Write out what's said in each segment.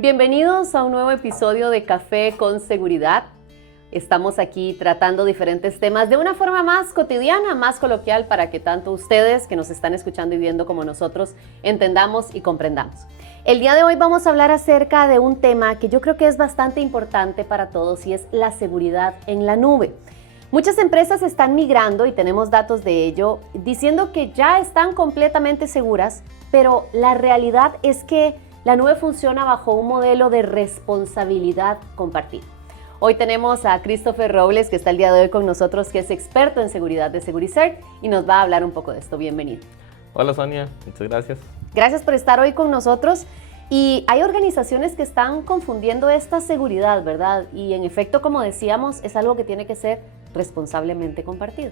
Bienvenidos a un nuevo episodio de Café con Seguridad. Estamos aquí tratando diferentes temas de una forma más cotidiana, más coloquial, para que tanto ustedes que nos están escuchando y viendo como nosotros entendamos y comprendamos. El día de hoy vamos a hablar acerca de un tema que yo creo que es bastante importante para todos y es la seguridad en la nube. Muchas empresas están migrando, y tenemos datos de ello, diciendo que ya están completamente seguras, pero la realidad es que la nube funciona bajo un modelo de responsabilidad compartida. Hoy tenemos a Christopher Robles, que está el día de hoy con nosotros, que es experto en seguridad de Segurisert y nos va a hablar un poco de esto. Bienvenido. Hola Sonia, muchas gracias. Gracias por estar hoy con nosotros. Y hay organizaciones que están confundiendo esta seguridad, ¿verdad? Y en efecto, como decíamos, es algo que tiene que ser responsablemente compartido.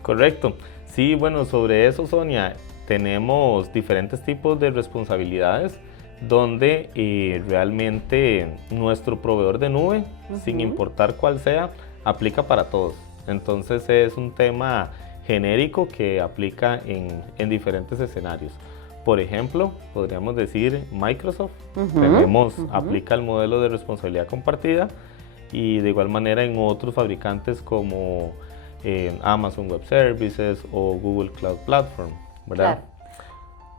Correcto. Sí, bueno, sobre eso, Sonia, tenemos diferentes tipos de responsabilidades donde realmente nuestro proveedor de nube, sin importar cuál sea, aplica para todos. Entonces es un tema genérico que aplica en diferentes escenarios. Por ejemplo, podríamos decir Microsoft, aplica el modelo de responsabilidad compartida, y de igual manera en otros fabricantes como Amazon Web Services o Google Cloud Platform, ¿verdad? Claro.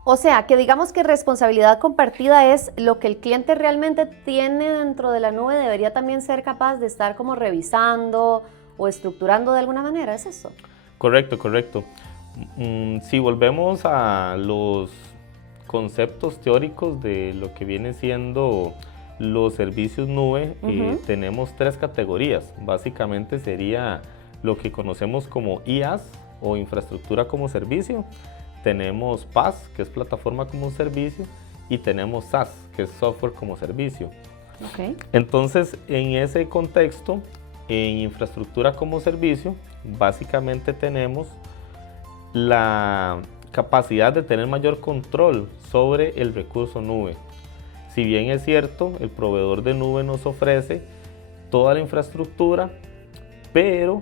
O sea, que digamos que responsabilidad compartida es lo que el cliente realmente tiene dentro de la nube, debería también ser capaz de estar como revisando o estructurando de alguna manera, ¿es eso? Correcto, correcto. Si volvemos a los conceptos teóricos de lo que viene siendo los servicios nube, tenemos tres categorías. Básicamente sería lo que conocemos como IaaS o infraestructura como servicio. Tenemos PaaS, que es plataforma como servicio, y tenemos SaaS, que es software como servicio. Okay. Entonces, en ese contexto, en infraestructura como servicio, básicamente tenemos la capacidad de tener mayor control sobre el recurso nube. Si bien es cierto, el proveedor de nube nos ofrece toda la infraestructura, pero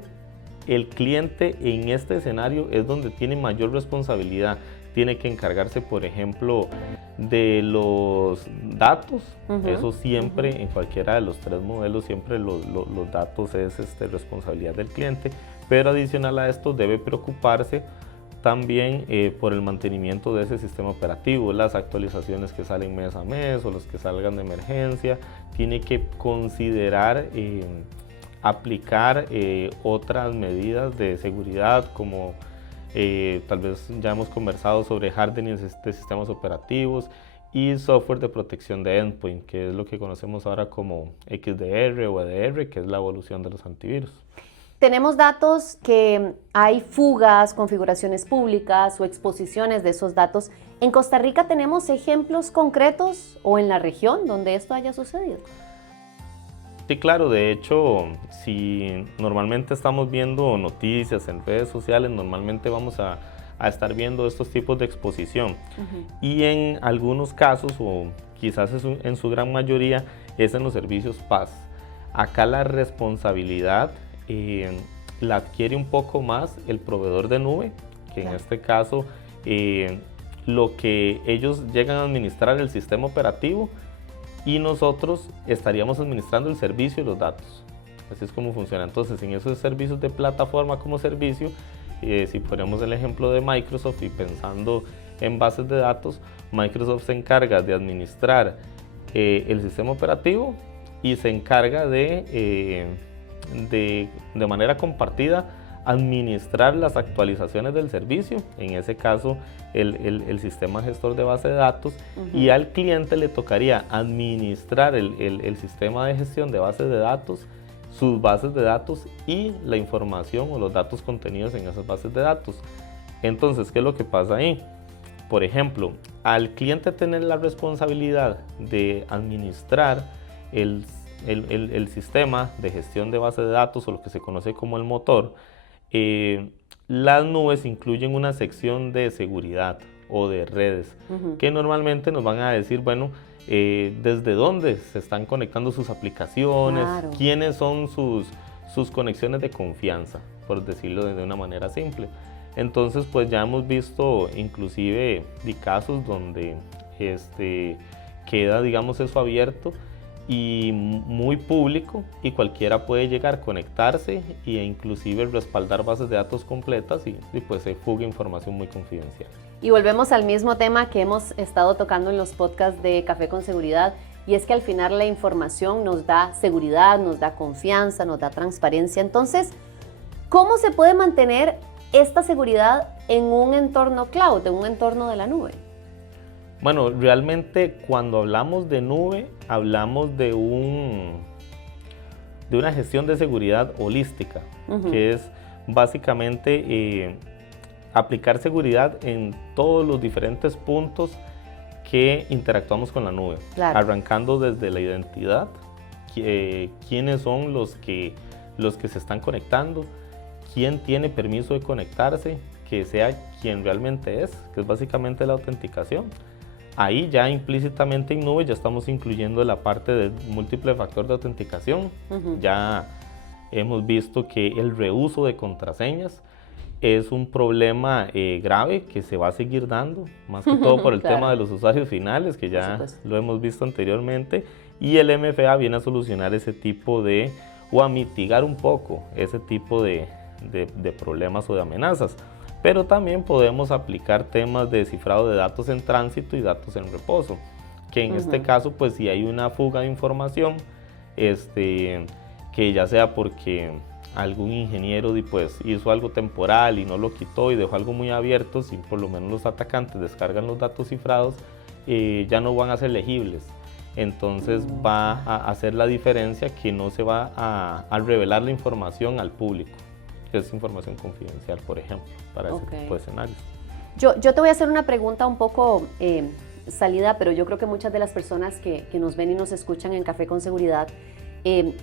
el cliente en este escenario es donde tiene mayor responsabilidad. Tiene que encargarse, por ejemplo, de los datos. Eso siempre, en cualquiera de los tres modelos, siempre los datos es responsabilidad del cliente. Pero adicional a esto, debe preocuparse también por el mantenimiento de ese sistema operativo, las actualizaciones que salen mes a mes o los que salgan de emergencia. Tiene que considerar aplicar otras medidas de seguridad, como tal vez ya hemos conversado sobre hardening de sistemas operativos y software de protección de endpoint, que es lo que conocemos ahora como XDR o EDR, que es la evolución de los antivirus. Tenemos datos que hay fugas, configuraciones públicas o exposiciones de esos datos. ¿En Costa Rica tenemos ejemplos concretos o en la región donde esto haya sucedido? Sí, claro. De hecho, si normalmente estamos viendo noticias en redes sociales, normalmente vamos a estar viendo estos tipos de exposición. Y en algunos casos, o quizás en su gran mayoría, es en los servicios PaaS. Acá la responsabilidad la adquiere un poco más el proveedor de nube, que en este caso lo que ellos llegan a administrar el sistema operativo, y nosotros estaríamos administrando el servicio y los datos. Así es como funciona. Entonces, en esos servicios de plataforma como servicio, si ponemos el ejemplo de Microsoft y pensando en bases de datos, Microsoft se encarga de administrar el sistema operativo y se encarga de manera compartida administrar las actualizaciones del servicio, en ese caso el sistema gestor de base de datos, y al cliente le tocaría administrar el sistema de gestión de bases de datos, sus bases de datos y la información o los datos contenidos en esas bases de datos. Entonces, ¿qué es lo que pasa ahí? Por ejemplo, al cliente tener la responsabilidad de administrar el sistema de gestión de base de datos, o lo que se conoce como el motor, las nubes incluyen una sección de seguridad o de redes, que normalmente nos van a decir, bueno, desde dónde se están conectando sus aplicaciones, claro, quiénes son sus conexiones de confianza, por decirlo de una manera simple. Entonces, pues ya hemos visto inclusive casos donde queda, digamos, eso abierto y muy público, y cualquiera puede llegar, conectarse e inclusive respaldar bases de datos completas y pues se fuga información muy confidencial. Y volvemos al mismo tema que hemos estado tocando en los podcasts de Café con Seguridad, y es que al final la información nos da seguridad, nos da confianza, nos da transparencia. Entonces, ¿cómo se puede mantener esta seguridad en un entorno cloud, en un entorno de la nube? Bueno, realmente cuando hablamos de nube, hablamos de una gestión de seguridad holística, que es básicamente aplicar seguridad en todos los diferentes puntos que interactuamos con la nube, claro. Arrancando desde la identidad, quiénes son los que se están conectando, quién tiene permiso de conectarse, que sea quien realmente es, que es básicamente la autenticación. Ahí ya implícitamente en nube ya estamos incluyendo la parte de múltiple factor de autenticación. Ya hemos visto que el reuso de contraseñas es un problema grave que se va a seguir dando, más que todo por el claro. tema de los usuarios finales, que ya lo hemos visto anteriormente, y el MFA viene a solucionar ese tipo o a mitigar un poco ese tipo de problemas o de amenazas. Pero también podemos aplicar temas de cifrado de datos en tránsito y datos en reposo, que en este caso, pues si hay una fuga de información, que ya sea porque algún ingeniero pues, hizo algo temporal y no lo quitó y dejó algo muy abierto, si por lo menos los atacantes descargan los datos cifrados, ya no van a ser legibles. Entonces va a hacer la diferencia que no se va a revelar la información al público, que es información confidencial, por ejemplo, para ese tipo de escenarios. Yo te voy a hacer una pregunta un poco salida, pero yo creo que muchas de las personas que nos ven y nos escuchan en Café con Seguridad,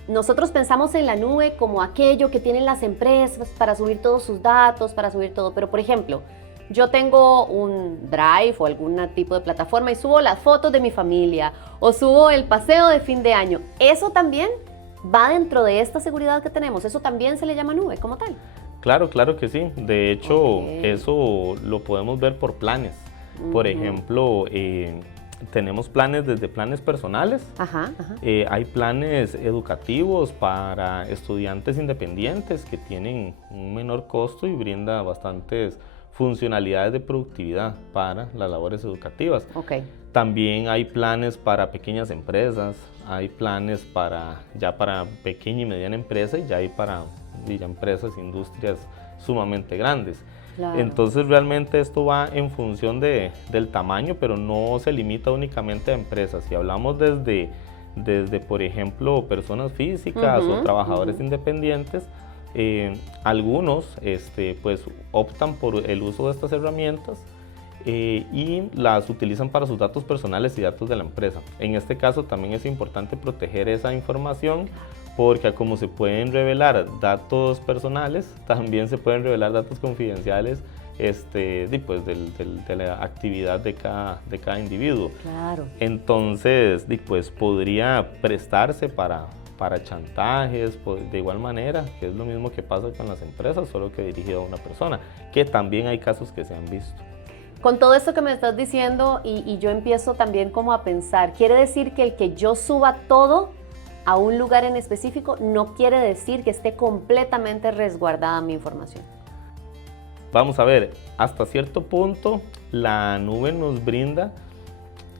nosotros pensamos en la nube como aquello que tienen las empresas para subir todos sus datos, para subir todo, pero por ejemplo, yo tengo un Drive o algún tipo de plataforma y subo las fotos de mi familia o subo el paseo de fin de año. ¿Eso también va dentro de esta seguridad que tenemos? ¿Eso también se le llama nube como tal? Claro, claro que sí. De hecho, eso lo podemos ver por planes. Por ejemplo, tenemos planes desde planes personales. Hay planes educativos para estudiantes independientes que tienen un menor costo y brinda bastantes funcionalidades de productividad para las labores educativas. También hay planes para pequeñas empresas, hay planes para pequeña y mediana empresa, y ya hay para empresas, industrias sumamente grandes. Claro. Entonces realmente esto va en función del tamaño, pero no se limita únicamente a empresas. Si hablamos desde por ejemplo, personas físicas o trabajadores independientes, algunos pues optan por el uso de estas herramientas y las utilizan para sus datos personales y datos de la empresa. En este caso también es importante proteger esa información, porque como se pueden revelar datos personales, también se pueden revelar datos confidenciales pues de la actividad de cada individuo. Claro. Entonces pues podría prestarse para chantajes, de igual manera, que es lo mismo que pasa con las empresas, solo que dirigido a una persona, que también hay casos que se han visto. Con todo esto que me estás diciendo, y yo empiezo también como a pensar, quiere decir que el que yo suba todo a un lugar en específico no quiere decir que esté completamente resguardada mi información. Vamos a ver, hasta cierto punto la nube nos brinda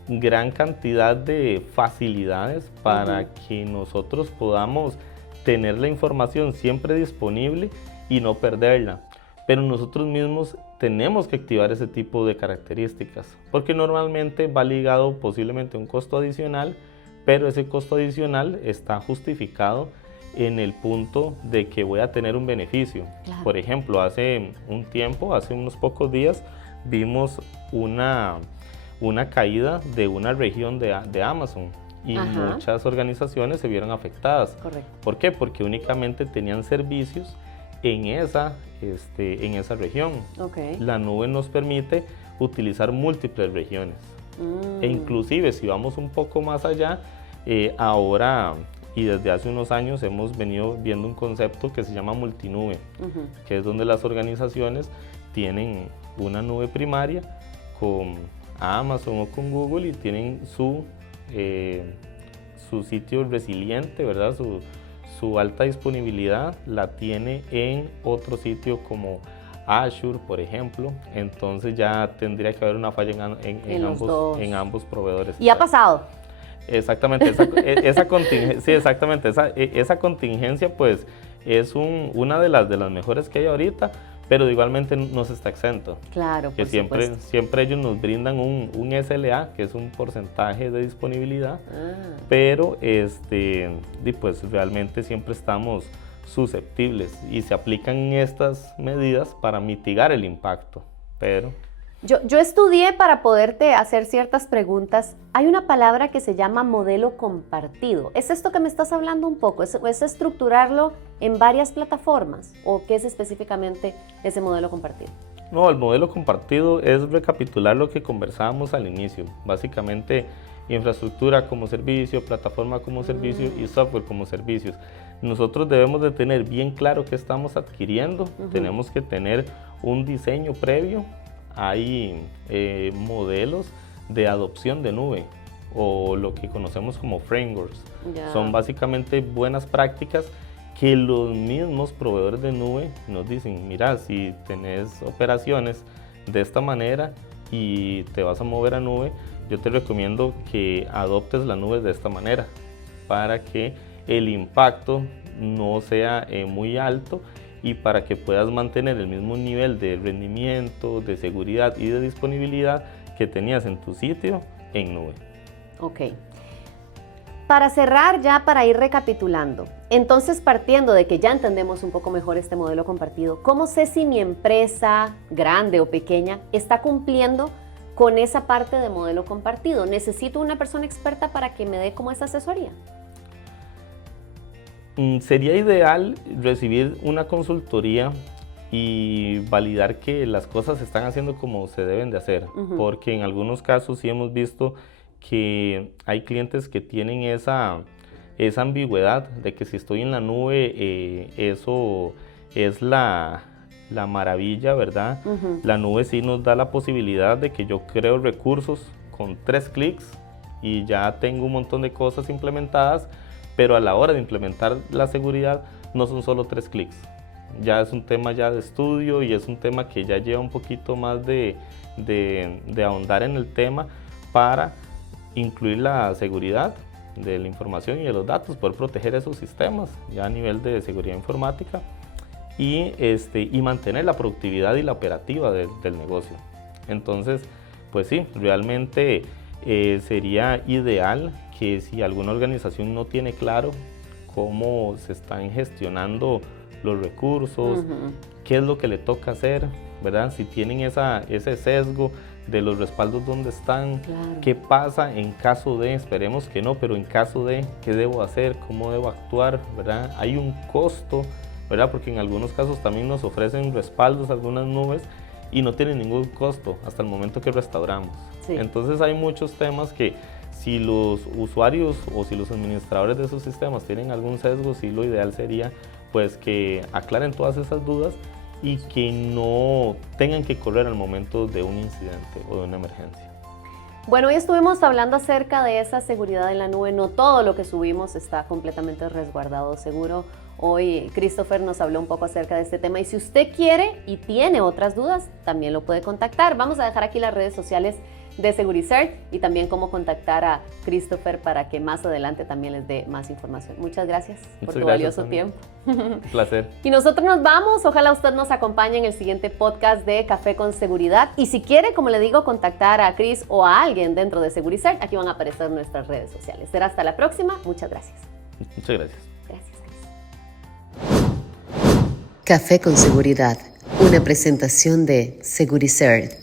gran cantidad de facilidades para que nosotros podamos tener la información siempre disponible y no perderla. Pero nosotros mismos tenemos que activar ese tipo de características, porque normalmente va ligado posiblemente a un costo adicional, pero ese costo adicional está justificado en el punto de que voy a tener un beneficio. Claro. Por ejemplo, hace unos pocos días, vimos una caída de una región de Amazon y muchas organizaciones se vieron afectadas. Correcto. ¿Por qué? Porque únicamente tenían servicios en esa región. La nube nos permite utilizar múltiples regiones. E inclusive si vamos un poco más allá, ahora y desde hace unos años hemos venido viendo un concepto que se llama multinube, que es donde las organizaciones tienen una nube primaria con Amazon o con Google y tienen su su sitio resiliente, ¿verdad? Su alta disponibilidad la tiene en otro sitio como Azure, por ejemplo. Entonces ya tendría que haber una falla en ambos proveedores. ¿Y ha pasado? Exactamente, esa contingencia pues es una de las mejores que hay ahorita, pero igualmente no se está exento. Claro, que siempre ellos nos brindan un SLA, que es un porcentaje de disponibilidad, pero pues realmente siempre estamos susceptibles y se aplican estas medidas para mitigar el impacto, pero... Yo estudié para poderte hacer ciertas preguntas. Hay una palabra que se llama modelo compartido. ¿Es esto que me estás hablando un poco? ¿Es estructurarlo en varias plataformas? ¿O qué es específicamente ese modelo compartido? No, el modelo compartido es recapitular lo que conversábamos al inicio. Básicamente, infraestructura como servicio, plataforma como servicio y software como servicios. Nosotros debemos de tener bien claro qué estamos adquiriendo. Tenemos que tener un diseño previo. Hay modelos de adopción de nube o lo que conocemos como frameworks. Son básicamente buenas prácticas que los mismos proveedores de nube nos dicen, mira, si tenés operaciones de esta manera y te vas a mover a nube, yo te recomiendo que adoptes la nube de esta manera para que el impacto no sea muy alto y para que puedas mantener el mismo nivel de rendimiento, de seguridad y de disponibilidad que tenías en tu sitio en nube. Ok. Para cerrar, ya para ir recapitulando, entonces partiendo de que ya entendemos un poco mejor este modelo compartido, ¿cómo sé si mi empresa, grande o pequeña, está cumpliendo con esa parte de modelo compartido? ¿Necesito una persona experta para que me dé como esa asesoría? Sería ideal recibir una consultoría y validar que las cosas se están haciendo como se deben de hacer, porque en algunos casos sí hemos visto que hay clientes que tienen esa ambigüedad de que si estoy en la nube, eso es la maravilla, ¿verdad? La nube sí nos da la posibilidad de que yo creo recursos con 3 clics y ya tengo un montón de cosas implementadas, pero a la hora de implementar la seguridad no son solo 3 clics. Ya es un tema ya de estudio y es un tema que ya lleva un poquito más de ahondar en el tema para incluir la seguridad de la información y de los datos, poder proteger esos sistemas ya a nivel de seguridad informática y mantener la productividad y la operativa del negocio. Entonces, pues sí, realmente sería ideal que si alguna organización no tiene claro cómo se están gestionando los recursos, qué es lo que le toca hacer, ¿verdad? Si tienen ese sesgo de los respaldos donde están, qué pasa en caso de, esperemos que no, pero en caso de, qué debo hacer, cómo debo actuar, ¿verdad? Hay un costo, ¿verdad? Porque en algunos casos también nos ofrecen respaldos algunas nubes y no tienen ningún costo hasta el momento que restauramos. Sí. Entonces hay muchos temas que si los usuarios o si los administradores de esos sistemas tienen algún sesgo, sí lo ideal sería pues que aclaren todas esas dudas y que no tengan que correr al momento de un incidente o de una emergencia. Bueno, hoy estuvimos hablando acerca de esa seguridad en la nube. No todo lo que subimos está completamente resguardado, seguro. Hoy Christopher nos habló un poco acerca de este tema y si usted quiere y tiene otras dudas, también lo puede contactar. Vamos a dejar aquí las redes sociales de Segurisert y también cómo contactar a Christopher para que más adelante también les dé más información. Muchas gracias por tu valioso tiempo. Un placer. Y nosotros nos vamos. Ojalá usted nos acompañe en el siguiente podcast de Café con Seguridad. Y si quiere, como le digo, contactar a Chris o a alguien dentro de Segurisert, aquí van a aparecer nuestras redes sociales. Será hasta la próxima. Muchas gracias. Muchas gracias. Gracias, Chris. Café con Seguridad, una presentación de Segurisert.